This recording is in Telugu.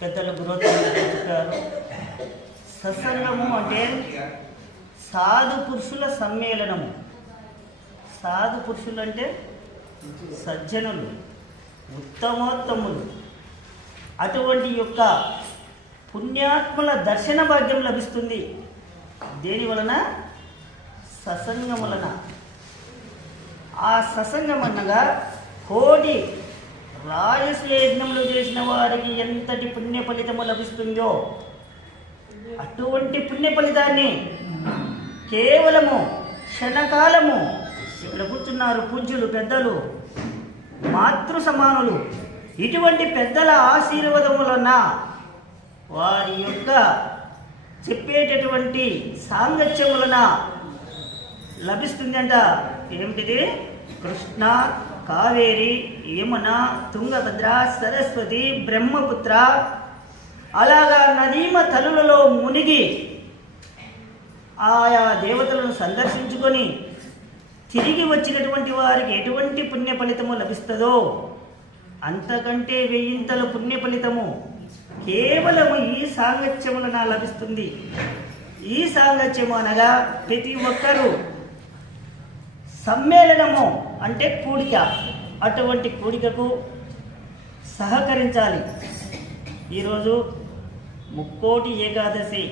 పెద్దలు గురువులు చెప్పారు. సత్సంగము అంటే సాధు పురుషుల సమ్మేళనము. సాధు పురుషులు అంటే సజ్జనులు, ఉత్తమోత్తములు. అటువంటి యొక్క పుణ్యాత్ముల దర్శన భాగ్యం లభిస్తుంది. దేని వలన? సత్సంగం వలన. ఆ సత్సంగం అనగా కోటి రాయసుల యజ్ఞములు చేసిన వారికి ఎంతటి పుణ్య ఫలితము లభిస్తుందో అటువంటి పుణ్య ఫలితాన్ని కేవలము క్షణకాలము ఇక్కడ కూర్చున్నారు పూజ్యులు, పెద్దలు, మాతృ సమానులు. ఇటువంటి పెద్దల ఆశీర్వాదములన వారి యొక్క చెప్పేటటువంటి సాంగత్యం వలన లభిస్తుందంట. ఏమిటిది? కృష్ణ, కావేరి, యమున, తుంగభద్ర, సరస్వతి, బ్రహ్మపుత్ర, అలాగా నదీమ తలులలో మునిగి ఆయా దేవతలను సందర్శించుకొని తిరిగి వచ్చినటువంటి వారికి ఎటువంటి పుణ్య ఫలితము లభిస్తుందో అంతకంటే 1000 పుణ్య ఫలితము కేవలము ఈ సాంగత్యమున లభిస్తుంది. ఈ సాంగత్యము అనగా ప్రతి ఒక్కరూ సమ్మేళనము అంటే కూడిక. అటువంటి కూడికకు సహకరించాలి. ఈరోజు ముక్కోటి ఏకాదశి.